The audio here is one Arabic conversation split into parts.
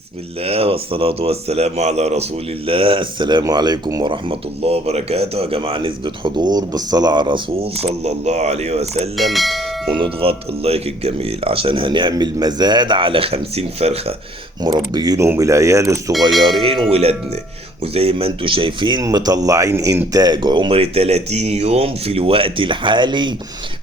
بسم الله والصلاة والسلام على رسول الله. السلام عليكم ورحمة الله وبركاته يا جماعة. نسبة حضور بالصلاة على الرسول صلى الله عليه وسلم، ونضغط اللايك الجميل عشان هنعمل مزاد على 50 فرخة مربيينهم العيال الصغيرين ولادنا. وزي ما انتوا شايفين مطلعين انتاج عمر 30 يوم في الوقت الحالي،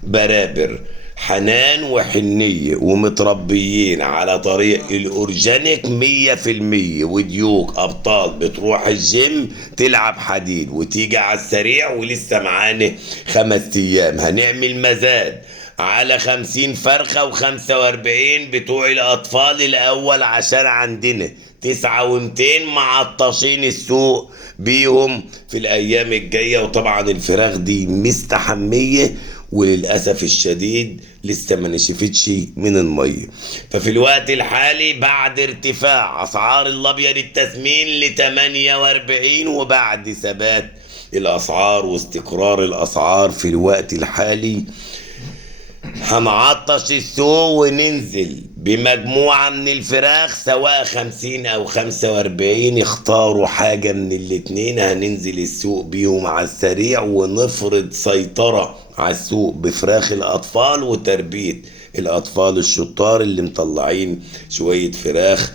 برابر حنان وحنية ومتربيين على طريق الأورجانيك 100%، وديوك أبطال بتروح الجيم تلعب حديد وتيجي على السريع. ولسه معانا 5 أيام هنعمل مزاد على 50 فرخة و45 بتوع الأطفال الأول، عشان عندنا 9 و200 معطشين السوق بيهم في الأيام الجاية. وطبعا الفراخ دي مستحمية وللأسف الشديد لسه ما نشفتش من المية. ففي الوقت الحالي بعد ارتفاع أسعار الأبيض التسمين ل 48، وبعد ثبات الأسعار واستقرار الأسعار في الوقت الحالي، هنعطش السوق وننزل بمجموعة من الفراخ سواء 50 أو 45. اختاروا حاجة من الاتنين، هننزل السوق بيهم على السريع ونفرض سيطرة على السوق بفراخ الأطفال وتربية الأطفال الشطار اللي مطلعين شوية فراخ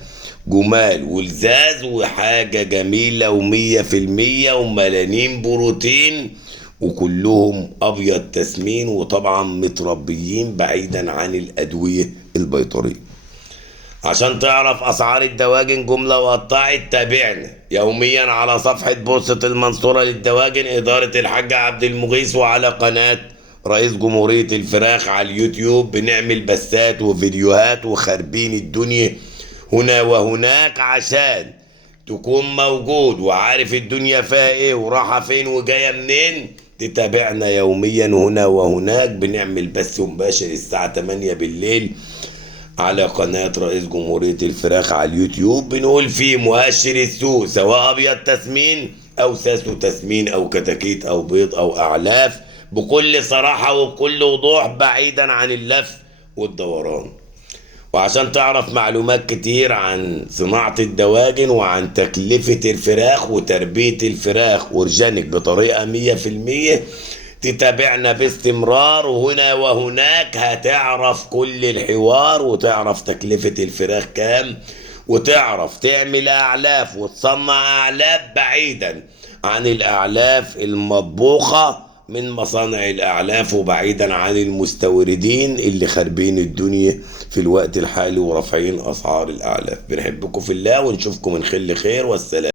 جمال ولزاز وحاجة جميلة و100% وملانين بروتين، وكلهم ابيض تسمين، وطبعا متربيين بعيدا عن الادويه البيطريه. عشان تعرف اسعار الدواجن جمله وقطعت، تابعنا يوميا على صفحه بورصه المنصوره للدواجن اداره الحاج عبد المغيث، وعلى قناه رئيس جمهوريه الفراخ على اليوتيوب. بنعمل بثات وفيديوهات وخاربين الدنيا هنا وهناك عشان تكون موجود وعارف الدنيا فيها ايه وراحة فين وجاية منين. تتابعنا يوميا هنا وهناك. بنعمل بث مباشر الساعة 8 بالليل على قناة رئيس جمهورية الفراخ على اليوتيوب. بنقول فيه مؤشر السوق سواء أبيض تسمين أو ساسو تسمين أو كتاكيت أو بيض أو أعلاف، بكل صراحة وبكل وضوح بعيدا عن اللف والدوران. وعشان تعرف معلومات كتير عن صناعة الدواجن وعن تكلفة الفراخ وتربية الفراخ أورجانيك بطريقة 100%، تتابعنا باستمرار. وهنا وهناك هتعرف كل الحوار، وتعرف تكلفة الفراخ كام، وتعرف تعمل أعلاف وتصنع أعلاف بعيدا عن الأعلاف المطبوخة من مصانع الأعلاف، وبعيدا عن المستوردين اللي خاربين الدنيا في الوقت الحالي ورافعين أسعار الأعلاف. بنحبكم في الله ونشوفكم من خير لخير، والسلام.